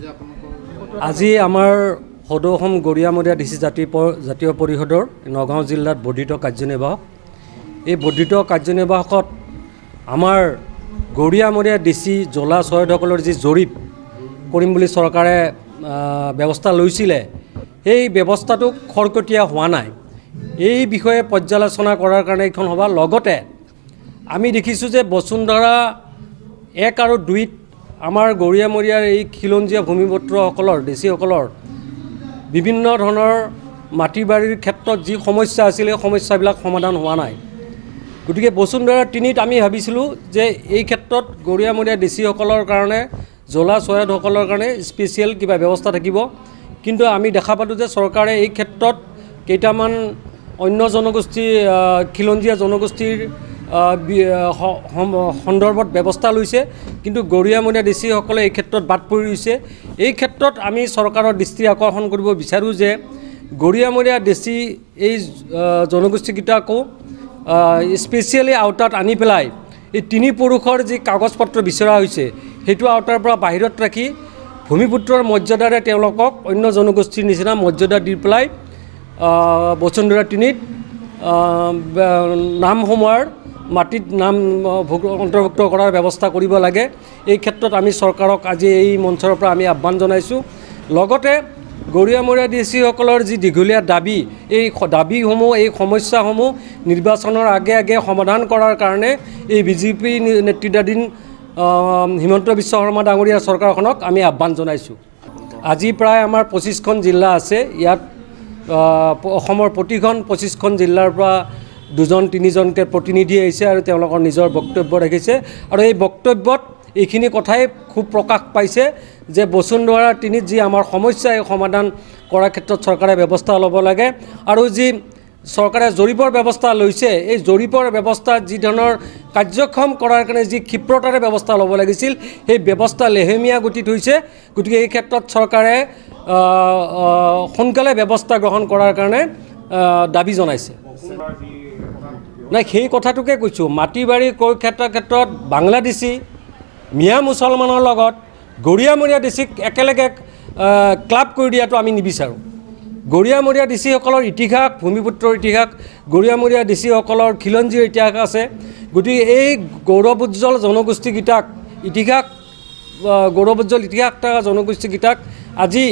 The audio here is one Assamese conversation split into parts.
আজি আমাৰ সদৌ অসম গৰিয়ামৰীয়া ডিচি জাতীয় পৰিষদৰ নগাঁও জিলাত বৰ্ধিত কাৰ্যনিৰ্বাহক এই বৰ্ধিত কাৰ্যনিৰ্বাহকত আমাৰ গৰিয়ামৰীয়া ডিচি জলা চৰাইসকলৰ যি জৰীপ কৰিম বুলি চৰকাৰে ব্যৱস্থা লৈছিলে এই ব্যৱস্থাটো খৰকটীয়া হোৱা নাই। এই বিষয়ে পৰ্যালোচনা কৰাৰ কাৰণে এইখন সভা লগতে আমি দেখিছোঁ যে বসুন্ধৰা 1 আৰু 2ত আমাৰ গৰিয়ামৰীয়াৰ এই খিলঞ্জীয়া ভূমিপুত্ৰসকলৰ ডিচিসকলৰ বিভিন্ন ধৰণৰ মাটি বাৰীৰ ক্ষেত্ৰত যি সমস্যা আছিল এই সমস্যাবিলাক সমাধান হোৱা নাই। গতিকে বসুন্ধৰা 3ত আমি ভাবিছিলোঁ যে এই ক্ষেত্ৰত গৰিয়ামৰীয়া ডিচিসকলৰ কাৰণে জলা চৰাইসকলৰ কাৰণে স্পেচিয়েল কিবা ব্যৱস্থা থাকিব, কিন্তু আমি দেখা পালোঁ যে চৰকাৰে এই ক্ষেত্ৰত কেইটামান অন্য জনগোষ্ঠী খিলঞ্জীয়া জনগোষ্ঠীৰ সন্দৰ্ভত ব্যৱস্থা লৈছে, কিন্তু গৰিয়ামৰীয়া ডিচিসকলে এই ক্ষেত্ৰত বাদ পৰি ৰৈছে। এই ক্ষেত্ৰত আমি চৰকাৰৰ দৃষ্টি আকৰ্ষণ কৰিব বিচাৰোঁ যে গৰিয়ামৰীয়া ডিচি এই জনগোষ্ঠীকেইটাকো স্পেচিয়েলি আওতাত আনি পেলাই এই 3 পুৰুষৰ যি কাগজ পত্ৰ বিচৰা হৈছে সেইটো আওতাৰ পৰা বাহিৰত ৰাখি ভূমিপুত্ৰৰ মৰ্যাদাৰে তেওঁলোকক অন্য জনগোষ্ঠীৰ নিচিনা মৰ্যাদা দি পেলাই বসুন্ধৰা 3ত নাম সোমোৱাৰ মাটিত নাম অন্তৰ্ভুক্ত কৰাৰ ব্যৱস্থা কৰিব লাগে। এই ক্ষেত্ৰত আমি চৰকাৰক আজি এই মঞ্চৰ পৰা আমি আহ্বান জনাইছোঁ। লগতে গৰিয়ামৰীয়া ডিচিসকলৰ যি দীঘলীয়া দাবী এই দাবীসমূহ এই সমস্যাসমূহ নিৰ্বাচনৰ আগে আগে সমাধান কৰাৰ কাৰণে এই বিজেপি নেতৃত্বাধীন হিমন্ত বিশ্ব শৰ্মা ডাঙৰীয়া চৰকাৰখনক আমি আহ্বান জনাইছোঁ। আজি প্ৰায় আমাৰ 25খন জিলা আছে। ইয়াত অসমৰ প্ৰতিখন 25খন জিলাৰ পৰা 2-3জনকৈ প্ৰতিনিধি আহিছে আৰু তেওঁলোকৰ নিজৰ বক্তব্য ৰাখিছে, আৰু এই বক্তব্যত এইখিনি কথাই খুব প্ৰকাশ পাইছে যে বসুন্ধৰা 3ত যি আমাৰ সমস্যা এই সমাধান কৰাৰ ক্ষেত্ৰত চৰকাৰে ব্যৱস্থা ল'ব লাগে, আৰু যি চৰকাৰে জৰীপৰ ব্যৱস্থা লৈছে এই জৰীপৰ ব্যৱস্থা যি ধৰণৰ কাৰ্যক্ষম কৰাৰ কাৰণে যি ক্ষিপ্ৰতাৰে ব্যৱস্থা ল'ব লাগিছিল সেই ব্যৱস্থা লেহেমীয়া গতিত হৈছে। গতিকে এই ক্ষেত্ৰত চৰকাৰে সোনকালে ব্যৱস্থা গ্ৰহণ কৰাৰ কাৰণে দাবী জনাইছে। নাই, সেই কথাটোকে কৈছোঁ। মাটি বাৰী ক্ৰয় ক্ষেত্ৰত বাংলাদেশী মিয়া মুছলমানৰ লগত গৰিয়ামৰীয়া ডিচিক একেলগে ক্লাব কৰি দিয়াটো আমি নিবিচাৰোঁ। গৰিয়ামৰীয়া ডিচিসকলৰ ইতিহাস, ভূমিপুত্ৰৰ ইতিহাস, গৰিয়ামৰীয়া ডিচিসকলৰ খিলঞ্জীৰ ইতিহাস আছে। গতিকে এই গৌৰৱোজ্জ্বল জনগোষ্ঠীকেইটাক গৌৰৱোজ্জ্বল ইতিহাস থকা জনগোষ্ঠীকেইটাক আজি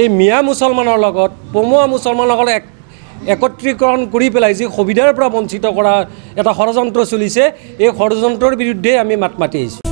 এই মিয়া মুছলমানৰ লগত পমুৱা মুছলমানসকলে একত্ৰীকৰণ কৰি পেলাই যি সুবিধাৰ পৰা বঞ্চিত কৰা এটা ষড়যন্ত্ৰ চলিছে, এই ষড়যন্ত্ৰৰ বিৰুদ্ধে আমি মাত মাতি আহিছোঁ।